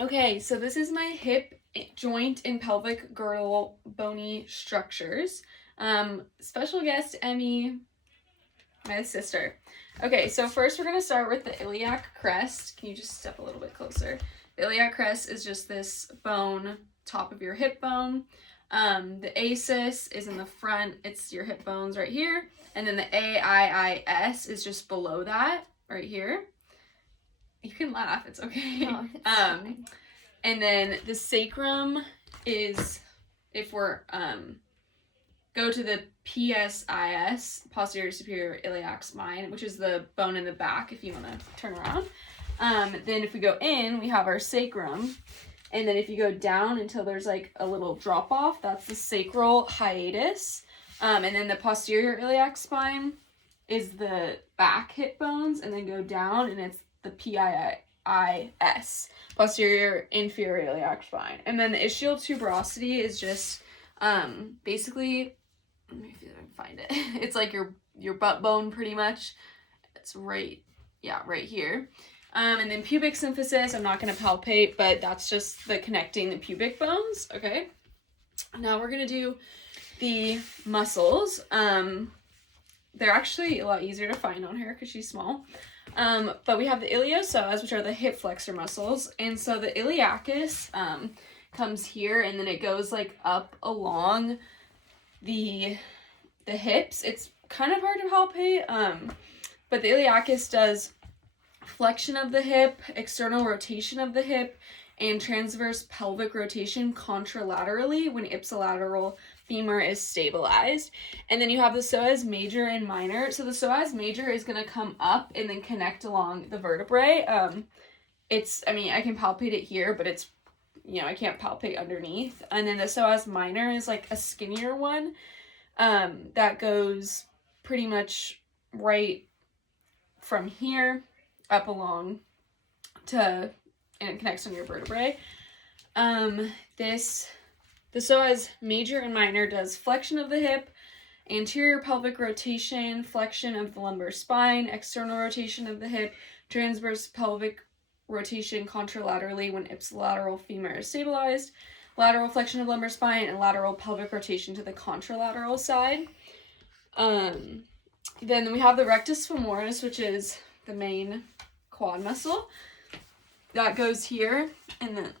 Okay, so this is my hip joint and pelvic girdle bony structures. Special guest Emmy, my sister. Okay, so first we're going to start with the iliac crest. Can you just step a little bit closer? The iliac crest is just this bone, top of your hip bone. The ASIS is in the front. It's your hip bones right here. And then the AIIS is just below that, right here. You can laugh, it's okay. No, it's fine. And then the sacrum is, if we're, go to the PSIS, posterior superior iliac spine, which is the bone in the back if you want to turn around. Then if we go in, we have our sacrum. And then if you go down until there's like a little drop off, that's the sacral hiatus. And then the posterior iliac spine is the back hip bones, and then go down and it's the PIIS, posterior inferior iliac spine. And then the ischial tuberosity is just basically, let me see if I can find it. It's like your butt bone pretty much. It's right here. And then pubic symphysis, I'm not going to palpate, but that's just the connecting the pubic bones. Okay. Now we're going to do the muscles. They're actually a lot easier to find on her because she's small. But we have the iliopsoas, which are the hip flexor muscles. And so the iliacus comes here, and then it goes like up along the hips. It's kind of hard to palpate, but the iliacus does flexion of the hip, external rotation of the hip, and transverse pelvic rotation contralaterally when ipsilateral femur is stabilized. And then you have the psoas major and minor. So the psoas major is going to come up and then connect along the vertebrae. I can palpate it here, but it's, I can't palpate underneath. And then the psoas minor is like a skinnier one that goes pretty much right from here up along and it connects on your vertebrae. The psoas major and minor does flexion of the hip, anterior pelvic rotation, flexion of the lumbar spine, external rotation of the hip, transverse pelvic rotation contralaterally when ipsilateral femur is stabilized, lateral flexion of lumbar spine, and lateral pelvic rotation to the contralateral side. Then we have the rectus femoris, which is the main quad muscle. That goes here, and then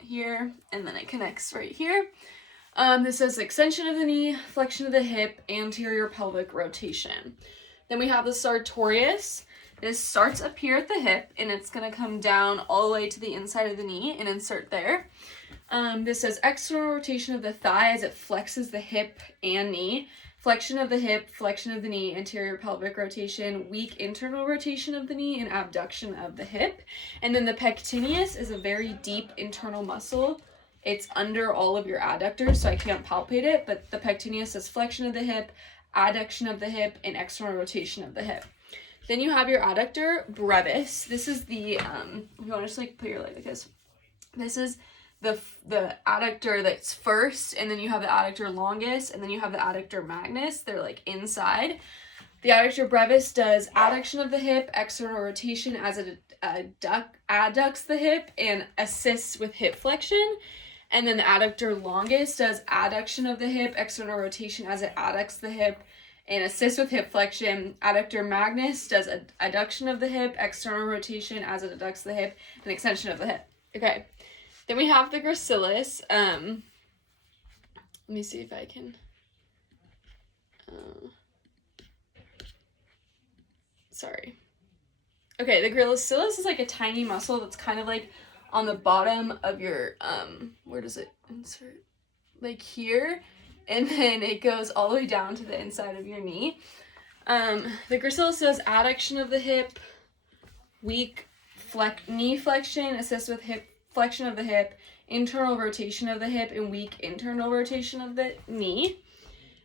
here, and then it connects right here. This is extension of the knee, flexion of the hip, anterior pelvic rotation. Then we have the sartorius. This starts up here at the hip, and it's going to come down all the way to the inside of the knee and insert there. This says external rotation of the thigh as it flexes the hip and knee. Flexion of the hip, flexion of the knee, anterior pelvic rotation, weak internal rotation of the knee, and abduction of the hip. And then the pectineus is a very deep internal muscle. It's under all of your adductors, so I can't palpate it, but the pectineus is flexion of the hip, adduction of the hip, and external rotation of the hip. Then you have your adductor brevis. This is the, if you want to just like put your leg like this. This is the adductor that's first, and then you have the adductor longus, and then you have the adductor magnus. They're like inside. The adductor brevis does adduction of the hip, external rotation as it adducts the hip and assists with hip flexion. And then the adductor longus does adduction of the hip, external rotation as it adducts the hip and assists with hip flexion. Adductor magnus does adduction of the hip, external rotation as it adducts the hip, and extension of the hip. Okay. Then we have the gracilis. Let me see if I can. Sorry. Okay, the gracilis is like a tiny muscle that's kind of like on the bottom of your, where does it insert? Like here, and then it goes all the way down to the inside of your knee. The gracilis does adduction of the hip, weak knee flexion, assists with hip flexion of the hip, internal rotation of the hip, and weak internal rotation of the knee.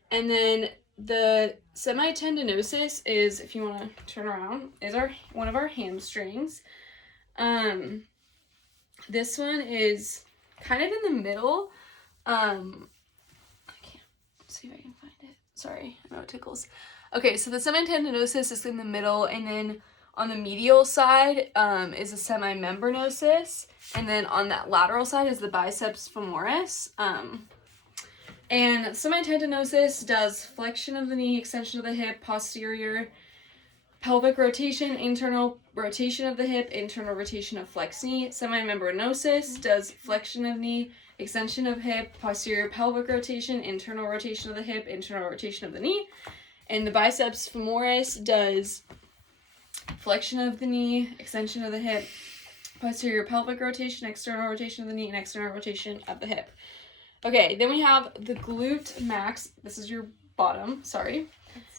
And then the semitendinosus is, if you want to turn around, is one of our hamstrings. This one is kind of in the middle. I can't see if I can find it. Sorry, I know it tickles. Okay, so the semitendinosus is in the middle, and then On the medial side is a semimembranosus, and then on that lateral side is the biceps femoris. And semitendinosus does flexion of the knee, extension of the hip, posterior pelvic rotation, internal rotation of the hip, internal rotation of flex knee. Semimembranosus does flexion of knee, extension of hip, posterior pelvic rotation, internal rotation of the hip, internal rotation of the knee. And the biceps femoris does flexion of the knee, extension of the hip, posterior pelvic rotation, external rotation of the knee, and external rotation of the hip. Okay, then we have the glute max. This is your bottom, sorry.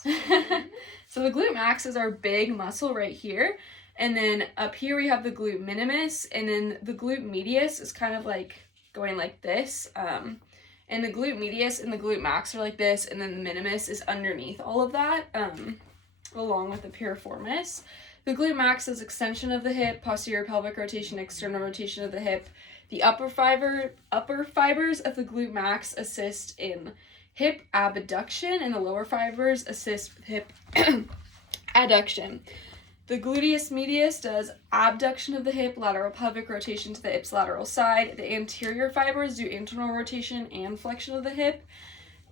So the glute max is our big muscle right here. And then up here we have the glute minimus, and then the glute medius is kind of like going like this. And the glute medius and the glute max are like this, and then the minimus is underneath all of that, along with the piriformis. The glute max is extension of the hip, posterior pelvic rotation, external rotation of the hip. The upper fibers of the glute max assist in hip abduction, and the lower fibers assist with hip adduction. The gluteus medius does abduction of the hip, lateral pelvic rotation to the hip's lateral side. The anterior fibers do internal rotation and flexion of the hip,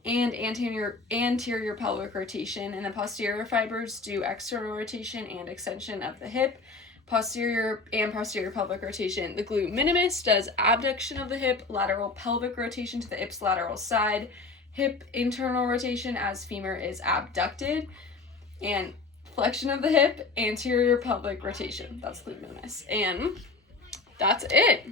and anterior pelvic rotation, and the posterior fibers do external rotation and extension of the hip, posterior pelvic rotation. The glute minimus does abduction of the hip, lateral pelvic rotation to the hip's lateral side, hip internal rotation as femur is abducted, and flexion of the hip, anterior pelvic rotation. That's glute minimus. And that's it.